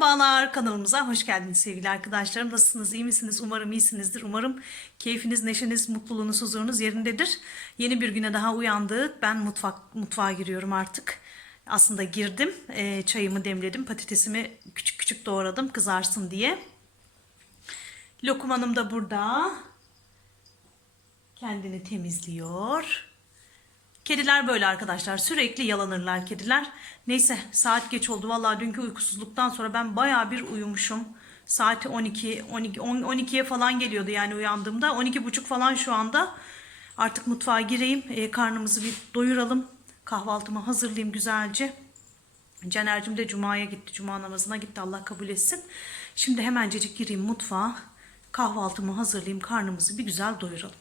Merhabalar kanalımıza hoş geldiniz sevgili arkadaşlarım. Nasılsınız? iyi misiniz? Umarım iyisinizdir. Umarım keyfiniz, neşeniz, mutluluğunuz, huzurunuz yerindedir. Yeni bir güne daha uyandık. Ben mutfak mutfağa giriyorum artık. Aslında girdim. Ee, çayımı demledim. Patatesimi küçük küçük doğradım kızarsın diye. Lokum Hanım da burada. Kendini temizliyor. Kediler böyle arkadaşlar. Sürekli yalanırlar kediler. Neyse saat geç oldu. Vallahi dünkü uykusuzluktan sonra ben baya bir uyumuşum. Saati 12, 12, 10 12'ye falan geliyordu yani uyandığımda. 12.30 falan şu anda. Artık mutfağa gireyim. E, karnımızı bir doyuralım. Kahvaltımı hazırlayayım güzelce. Caner'cim de Cuma'ya gitti. Cuma namazına gitti. Allah kabul etsin. Şimdi hemencecik gireyim mutfağa. Kahvaltımı hazırlayayım. Karnımızı bir güzel doyuralım.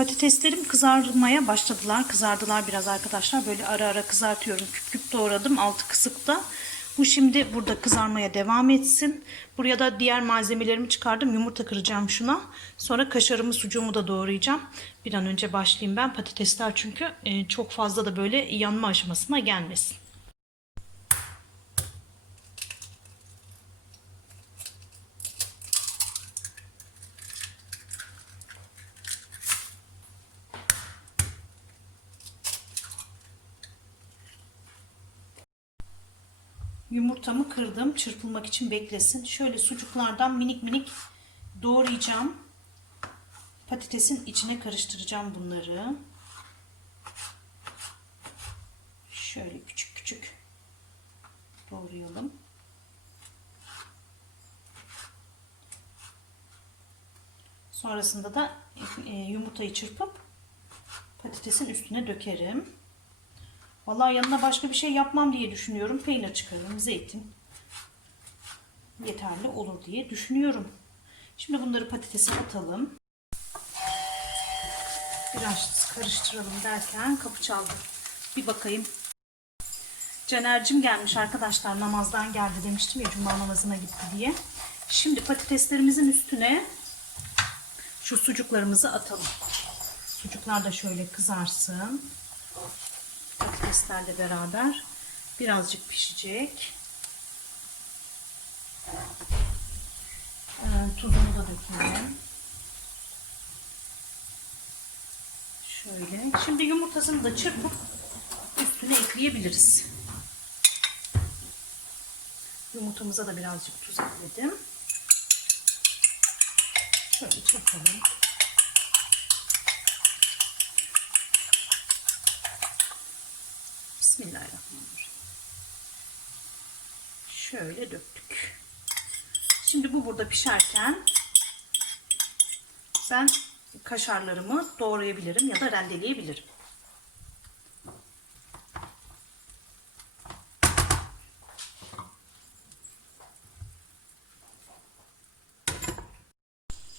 Patateslerim kızarmaya başladılar. Kızardılar biraz arkadaşlar. Böyle ara ara kızartıyorum. Küp küp doğradım. Altı kısıkta. Bu şimdi burada kızarmaya devam etsin. Buraya da diğer malzemelerimi çıkardım. Yumurta kıracağım şuna. Sonra kaşarımı, sucuğumu da doğrayacağım. Bir an önce başlayayım ben. Patatesler çünkü e, çok fazla da böyle yanma aşamasına gelmesin. Yumurtamı kırdım. Çırpılmak için beklesin. Şöyle sucuklardan minik minik doğrayacağım. Patatesin içine karıştıracağım bunları. Şöyle küçük küçük doğrayalım. Sonrasında da e, yumurtayı çırpıp patatesin üstüne dökerim. Vallahi yanına başka bir şey yapmam diye düşünüyorum. Peynir çıkarırım, zeytin. Yeterli olur diye düşünüyorum. Şimdi bunları patatese atalım. Biraz karıştıralım derken kapı çaldı. Bir bakayım. Caner'cim gelmiş arkadaşlar namazdan geldi demiştim ya cuma namazına gitti diye. Şimdi patateslerimizin üstüne şu sucuklarımızı atalım. Sucuklar da şöyle kızarsın patateslerle beraber birazcık pişecek. Ee, tuzunu da dökelim. Şöyle. Şimdi yumurtasını da çırpıp üstüne ekleyebiliriz. Yumurtamıza da birazcık tuz ekledim. Şöyle çırpalım. Şöyle döktük. Şimdi bu burada pişerken ben kaşarlarımı doğrayabilirim ya da rendeleyebilirim.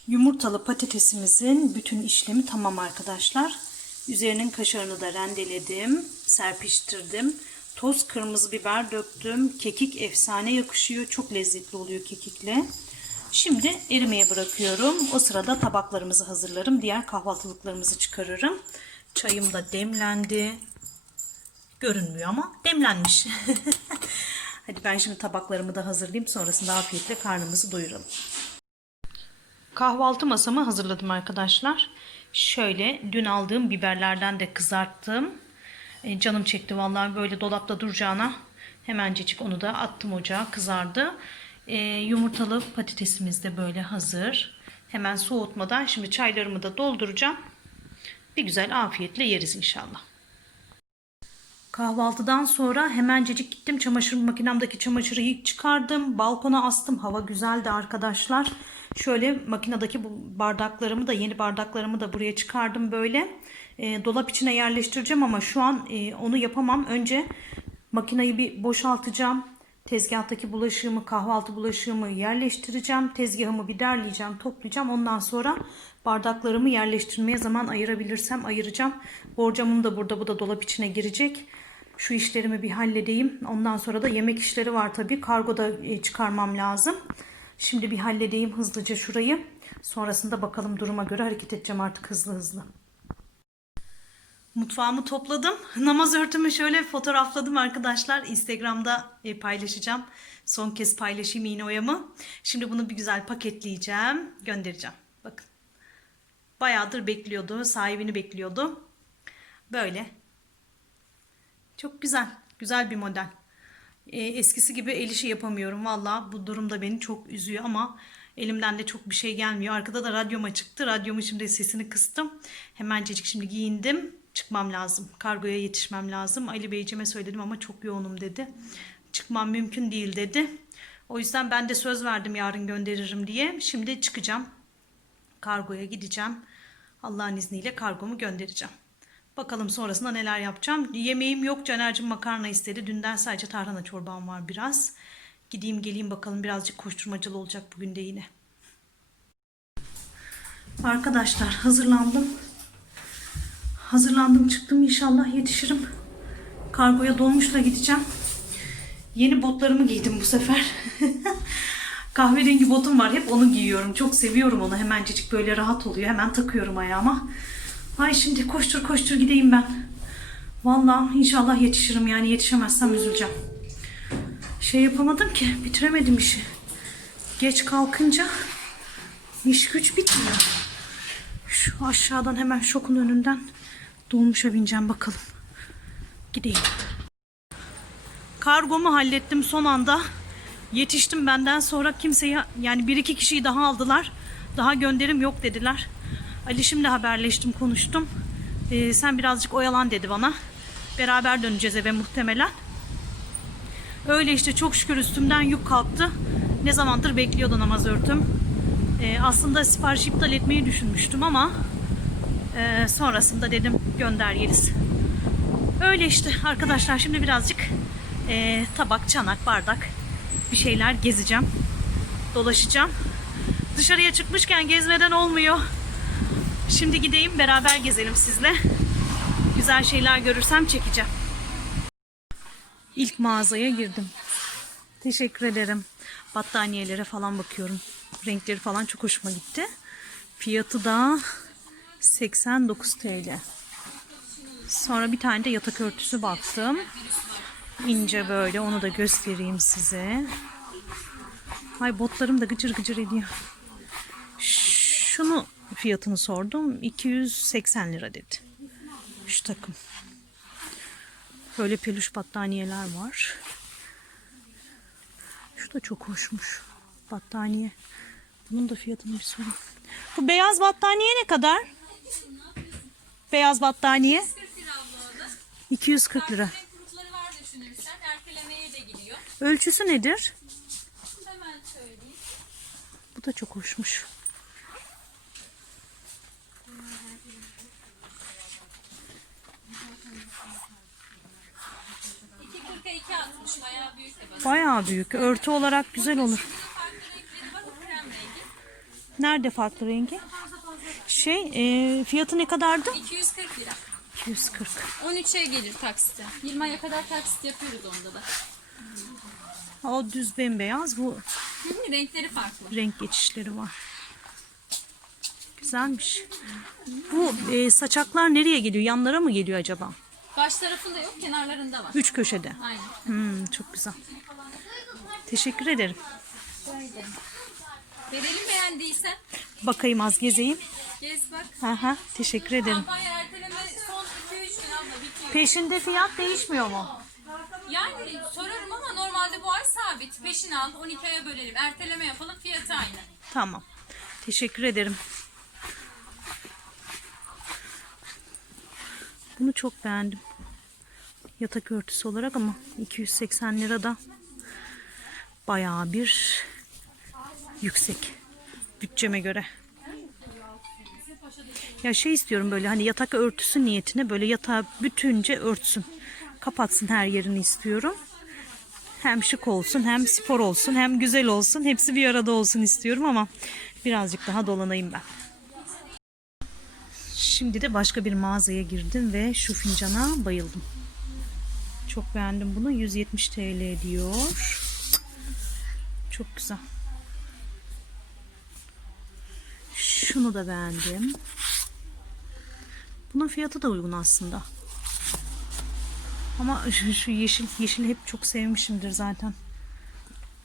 Yumurtalı patatesimizin bütün işlemi tamam arkadaşlar. Üzerinin kaşarını da rendeledim, serpiştirdim. Toz kırmızı biber döktüm. Kekik efsane yakışıyor. Çok lezzetli oluyor kekikle. Şimdi erimeye bırakıyorum. O sırada tabaklarımızı hazırlarım. Diğer kahvaltılıklarımızı çıkarırım. Çayım da demlendi. Görünmüyor ama demlenmiş. Hadi ben şimdi tabaklarımı da hazırlayayım. Sonrasında afiyetle karnımızı doyuralım. Kahvaltı masamı hazırladım arkadaşlar. Şöyle dün aldığım biberlerden de kızarttım. E, canım çekti vallahi böyle dolapta duracağına. Hemencecik onu da attım ocağa kızardı. E, yumurtalı patatesimiz de böyle hazır. Hemen soğutmadan şimdi çaylarımı da dolduracağım. Bir güzel afiyetle yeriz inşallah. Kahvaltıdan sonra hemencecik gittim çamaşır makinemdeki çamaşırı ilk çıkardım. Balkona astım. Hava güzeldi arkadaşlar. Şöyle makinedeki bu bardaklarımı da yeni bardaklarımı da buraya çıkardım böyle. E, dolap içine yerleştireceğim ama şu an e, onu yapamam. Önce makineyi bir boşaltacağım. Tezgahtaki bulaşığımı, kahvaltı bulaşığımı yerleştireceğim. Tezgahımı bir derleyeceğim, toplayacağım. Ondan sonra bardaklarımı yerleştirmeye zaman ayırabilirsem ayıracağım. Borcamım da burada. Bu da dolap içine girecek. Şu işlerimi bir halledeyim. Ondan sonra da yemek işleri var tabii. Kargo da e, çıkarmam lazım. Şimdi bir halledeyim hızlıca şurayı. Sonrasında bakalım duruma göre hareket edeceğim artık hızlı hızlı. Mutfağımı topladım. Namaz örtümü şöyle fotoğrafladım arkadaşlar. Instagram'da e, paylaşacağım. Son kez paylaşayım iğne oyamı. Şimdi bunu bir güzel paketleyeceğim. Göndereceğim. Bakın. Bayağıdır bekliyordu. Sahibini bekliyordu. Böyle. Çok güzel. Güzel bir model. E, eskisi gibi el işi yapamıyorum. Valla bu durumda beni çok üzüyor ama elimden de çok bir şey gelmiyor. Arkada da radyoma çıktı. Radyomu şimdi sesini kıstım. Hemencecik şimdi giyindim. Çıkmam lazım. Kargoya yetişmem lazım. Ali Beyciğime söyledim ama çok yoğunum dedi. Çıkmam mümkün değil dedi. O yüzden ben de söz verdim yarın gönderirim diye. Şimdi çıkacağım. Kargoya gideceğim. Allah'ın izniyle kargomu göndereceğim. Bakalım sonrasında neler yapacağım. Yemeğim yok. Caner'cim makarna istedi. Dünden sadece tarhana çorbam var biraz. Gideyim geleyim bakalım. Birazcık koşturmacalı olacak bugün de yine. Arkadaşlar hazırlandım. Hazırlandım çıktım. İnşallah yetişirim. Kargoya dolmuşla gideceğim. Yeni botlarımı giydim bu sefer. Kahverengi botum var. Hep onu giyiyorum. Çok seviyorum onu. Hemencecik böyle rahat oluyor. Hemen takıyorum ayağıma. Ay şimdi koştur koştur gideyim ben. Vallahi inşallah yetişirim. Yani yetişemezsem üzüleceğim. Şey yapamadım ki. Bitiremedim işi. Geç kalkınca iş güç bitmiyor. Şu aşağıdan hemen şokun önünden dolmuşa bineceğim bakalım. Gideyim. Kargomu hallettim son anda. Yetiştim benden sonra kimseyi yani bir iki kişiyi daha aldılar. Daha gönderim yok dediler. Alişimle haberleştim konuştum. Ee, sen birazcık oyalan dedi bana. Beraber döneceğiz eve muhtemelen. Öyle işte çok şükür üstümden yük kalktı. Ne zamandır bekliyordu namaz örtüm. Ee, aslında sipariş iptal etmeyi düşünmüştüm ama e, sonrasında dedim gönder Yeliz. Öyle işte arkadaşlar şimdi birazcık e, tabak, çanak, bardak bir şeyler gezeceğim. Dolaşacağım. Dışarıya çıkmışken gezmeden olmuyor. Şimdi gideyim beraber gezelim sizle. Güzel şeyler görürsem çekeceğim. İlk mağazaya girdim. Teşekkür ederim. Battaniyelere falan bakıyorum. Renkleri falan çok hoşuma gitti. Fiyatı da 89 TL. Sonra bir tane de yatak örtüsü baktım. İnce böyle onu da göstereyim size. Ay botlarım da gıcır gıcır ediyor. Şunu fiyatını sordum. 280 lira dedi. Şu takım. Böyle peluş battaniyeler var. Şu da çok hoşmuş. Battaniye. Bunun da fiyatını bir sorayım. Bu beyaz battaniye ne kadar? Beyaz battaniye. 240 lira. Ölçüsü nedir? Bu da çok hoşmuş. Bayağı büyük. Örtü olarak güzel olur. Nerede farklı rengi? Şey, e, fiyatı ne kadardı? 240 lira. 240. 13'e gelir taksite. 20 aya kadar taksit yapıyoruz onda da. O düz bembeyaz. Bu Hı Renkleri farklı. renk geçişleri var. Güzelmiş. Bu e, saçaklar nereye geliyor? Yanlara mı geliyor acaba? Baş tarafında yok, kenarlarında var. Üç köşede. Aynen. Hmm, çok güzel. Teşekkür ederim. Verelim beğendiysen. Bakayım az gezeyim. Gez bak. Aha, teşekkür ederim. Kampanya erteleme son 2-3 gün abla bitiyor. Peşinde fiyat değişmiyor mu? Yani sorarım ama normalde bu ay sabit. Peşin al 12 aya bölelim. Erteleme yapalım fiyatı aynı. Tamam. Teşekkür ederim. Bunu çok beğendim. Yatak örtüsü olarak ama 280 lira da bayağı bir yüksek bütçeme göre. Ya şey istiyorum böyle hani yatak örtüsü niyetine böyle yatağı bütünce örtsün. Kapatsın her yerini istiyorum. Hem şık olsun, hem spor olsun, hem güzel olsun. Hepsi bir arada olsun istiyorum ama birazcık daha dolanayım ben. Şimdi de başka bir mağazaya girdim ve şu fincana bayıldım. Çok beğendim bunu. 170 TL diyor. Çok güzel. Şunu da beğendim. Bunun fiyatı da uygun aslında. Ama şu, şu yeşil yeşil hep çok sevmişimdir zaten.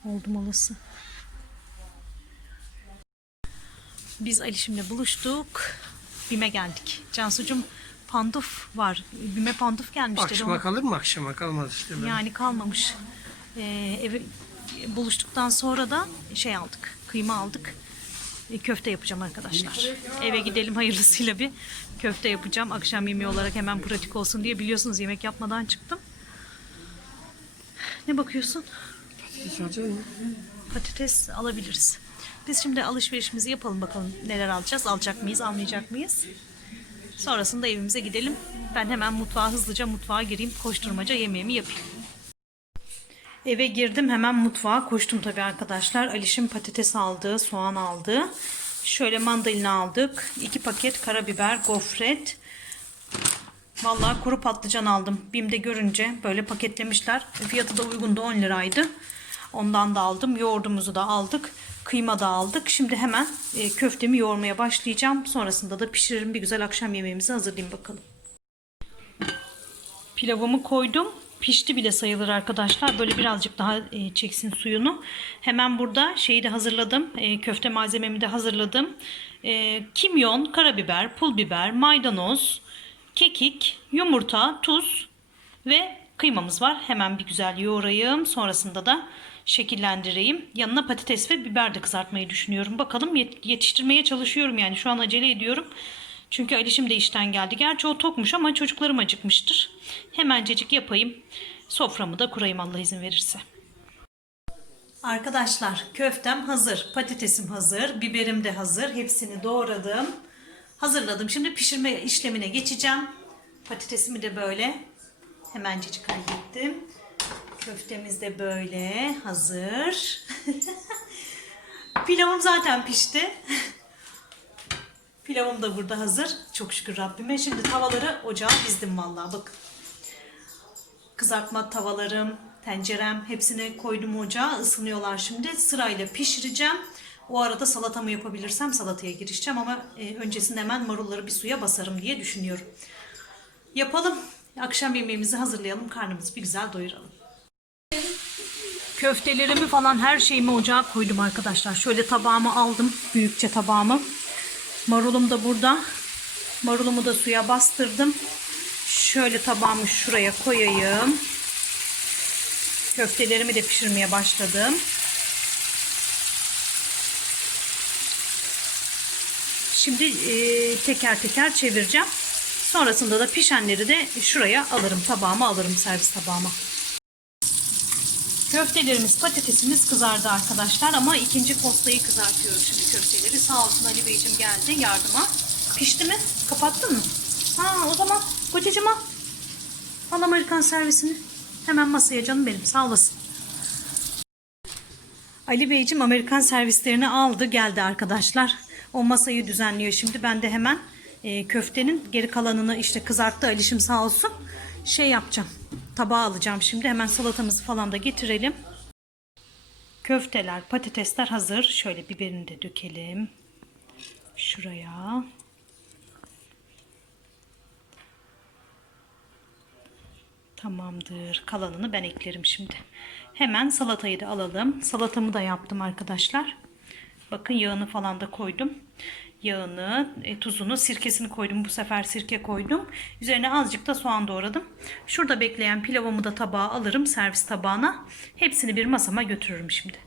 Oldum olası. Biz Alişim'le buluştuk. Bime geldik. Cansucum panduf var. Bime panduf gelmiş dedi. Akşama Onu- kalır mı? Akşama kalmaz işte. Böyle. Yani kalmamış. Ee, eve buluştuktan sonra da şey aldık. Kıyma aldık. Köfte yapacağım arkadaşlar. Eve gidelim hayırlısıyla bir köfte yapacağım. Akşam yemeği olarak hemen pratik olsun diye biliyorsunuz yemek yapmadan çıktım. Ne bakıyorsun? Patates alabiliriz. Biz şimdi alışverişimizi yapalım bakalım neler alacağız. Alacak mıyız, almayacak mıyız? Sonrasında evimize gidelim. Ben hemen mutfağa hızlıca mutfağa gireyim. Koşturmaca yemeğimi yapayım. Eve girdim hemen mutfağa koştum tabii arkadaşlar. Alişim patates aldı, soğan aldı. Şöyle mandalina aldık. iki paket karabiber, gofret. Vallahi kuru patlıcan aldım. Bim'de görünce böyle paketlemişler. Fiyatı da uygundu 10 liraydı. Ondan da aldım. Yoğurdumuzu da aldık. Kıyma da aldık. Şimdi hemen e, köftemi yoğurmaya başlayacağım. Sonrasında da pişiririm. Bir güzel akşam yemeğimizi hazırlayayım bakalım. Pilavımı koydum. Pişti bile sayılır arkadaşlar. Böyle birazcık daha e, çeksin suyunu. Hemen burada şeyi de hazırladım. E, köfte malzememi de hazırladım. E, kimyon, karabiber, pul biber, maydanoz, kekik, yumurta, tuz ve kıymamız var. Hemen bir güzel yoğurayım. Sonrasında da şekillendireyim. Yanına patates ve biber de kızartmayı düşünüyorum. Bakalım yet- yetiştirmeye çalışıyorum yani. Şu an acele ediyorum. Çünkü Alişim de işten geldi. Gerçi o tokmuş ama çocuklarım acıkmıştır. Hemencecik yapayım. Soframı da kurayım Allah izin verirse. Arkadaşlar köftem hazır. Patatesim hazır. Biberim de hazır. Hepsini doğradım. Hazırladım. Şimdi pişirme işlemine geçeceğim. Patatesimi de böyle hemencecik hallettim. Köftemiz de böyle hazır. Pilavım zaten pişti. Pilavım da burada hazır. Çok şükür Rabbime. Şimdi tavaları ocağa dizdim vallahi bakın. Kızartma tavalarım, tencerem hepsini koydum ocağa. ısınıyorlar şimdi. Sırayla pişireceğim. O arada salatamı yapabilirsem salataya girişeceğim ama e, öncesinde hemen marulları bir suya basarım diye düşünüyorum. Yapalım. Akşam yemeğimizi hazırlayalım. Karnımızı bir güzel doyuralım. Köftelerimi falan her şeyimi ocağa koydum arkadaşlar. Şöyle tabağımı aldım. Büyükçe tabağımı. Marulum da burada. Marulumu da suya bastırdım. Şöyle tabağımı şuraya koyayım. Köftelerimi de pişirmeye başladım. Şimdi e, teker teker çevireceğim. Sonrasında da pişenleri de şuraya alırım. Tabağıma alırım servis tabağıma. Köftelerimiz, patatesimiz kızardı arkadaşlar ama ikinci postayı kızartıyorum şimdi köfteleri. Sağ olsun Ali Beyciğim geldi yardıma. Pişti mi? Kapattın mı? Ha o zaman kocacığım al. Al Amerikan servisini. Hemen masaya canım benim sağ olasın. Ali Beyciğim Amerikan servislerini aldı geldi arkadaşlar. O masayı düzenliyor şimdi. Ben de hemen e, köftenin geri kalanını işte kızarttı Alişim sağ olsun. Şey yapacağım. Tabağa alacağım şimdi. Hemen salatamızı falan da getirelim. Köfteler, patatesler hazır. Şöyle biberini de dökelim. Şuraya. Tamamdır. Kalanını ben eklerim şimdi. Hemen salatayı da alalım. Salatamı da yaptım arkadaşlar. Bakın yağını falan da koydum. Yağını, e, tuzunu, sirkesini koydum. Bu sefer sirke koydum. Üzerine azıcık da soğan doğradım. Şurada bekleyen pilavımı da tabağa alırım. Servis tabağına. Hepsini bir masama götürürüm şimdi.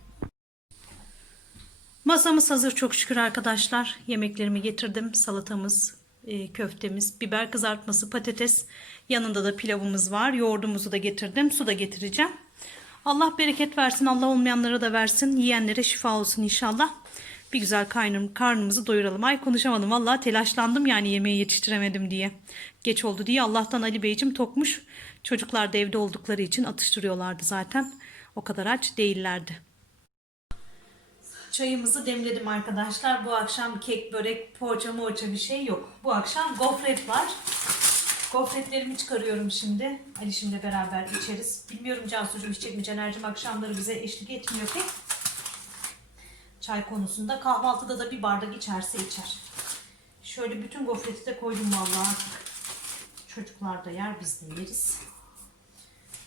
Masamız hazır çok şükür arkadaşlar. Yemeklerimi getirdim. Salatamız, e, köftemiz, biber kızartması, patates. Yanında da pilavımız var. Yoğurdumuzu da getirdim. Su da getireceğim. Allah bereket versin. Allah olmayanlara da versin. Yiyenlere şifa olsun inşallah. Bir güzel karnım, karnımızı doyuralım. Ay konuşamadım. Vallahi telaşlandım yani yemeği yetiştiremedim diye. Geç oldu diye. Allah'tan Ali Beyciğim tokmuş. Çocuklar da evde oldukları için atıştırıyorlardı zaten. O kadar aç değillerdi. Çayımızı demledim arkadaşlar. Bu akşam kek, börek, poğaça, moğaça bir şey yok. Bu akşam gofret var. Gofretlerimi çıkarıyorum şimdi. Alişimle beraber içeriz. Bilmiyorum Cansucuğum içecek mi? Caner'cim akşamları bize eşlik etmiyor pek. Çay konusunda. Kahvaltıda da bir bardak içerse içer. Şöyle bütün gofreti de koydum vallahi artık. Çocuklar da yer biz de yeriz.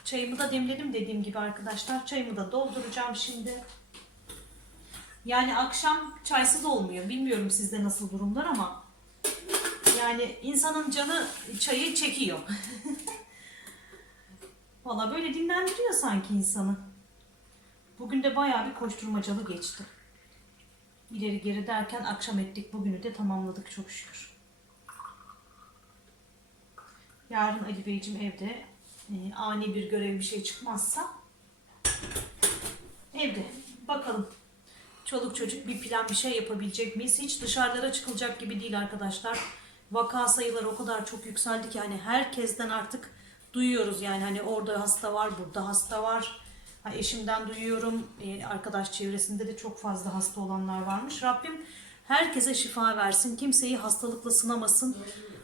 Çayımı da demledim dediğim gibi arkadaşlar. Çayımı da dolduracağım şimdi. Yani akşam çaysız olmuyor. Bilmiyorum sizde nasıl durumlar ama yani insanın canı çayı çekiyor. Valla böyle dinlendiriyor sanki insanı. Bugün de bayağı bir koşturmacalı geçti. İleri geri derken akşam ettik. Bugünü de tamamladık çok şükür. Yarın Ali Beyciğim evde e, ani bir görev bir şey çıkmazsa evde. Bakalım. Çoluk çocuk bir plan bir şey yapabilecek miyiz? Hiç dışarılara çıkılacak gibi değil arkadaşlar. Vaka sayıları o kadar çok yükseldi ki hani herkesten artık duyuyoruz yani hani orada hasta var, burada hasta var. Eşimden duyuyorum, e, arkadaş çevresinde de çok fazla hasta olanlar varmış. Rabbim herkese şifa versin, kimseyi hastalıkla sınamasın.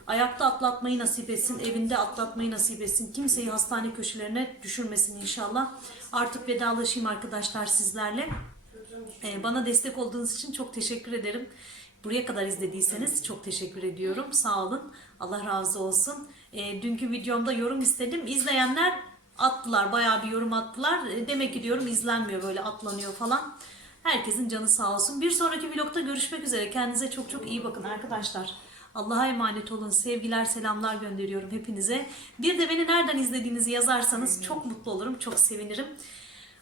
Ayakta atlatmayı nasip etsin, evinde atlatmayı nasip etsin. Kimseyi hastane köşelerine düşürmesin inşallah. Artık vedalaşayım arkadaşlar sizlerle. Ee, Bana destek olduğunuz için çok teşekkür ederim. Buraya kadar izlediyseniz çok teşekkür ediyorum. Sağ olun. Allah razı olsun. Ee, dünkü videomda yorum istedim. İzleyenler attılar. Bayağı bir yorum attılar. Ee, demek ki diyorum izlenmiyor böyle atlanıyor falan. Herkesin canı sağ olsun. Bir sonraki vlogda görüşmek üzere. Kendinize çok çok iyi bakın arkadaşlar. Allah'a emanet olun. Sevgiler, selamlar gönderiyorum hepinize. Bir de beni nereden izlediğinizi yazarsanız çok mutlu olurum, çok sevinirim.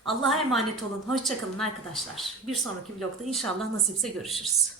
Allah'a emanet olun. Hoşçakalın arkadaşlar. Bir sonraki vlogda inşallah nasipse görüşürüz.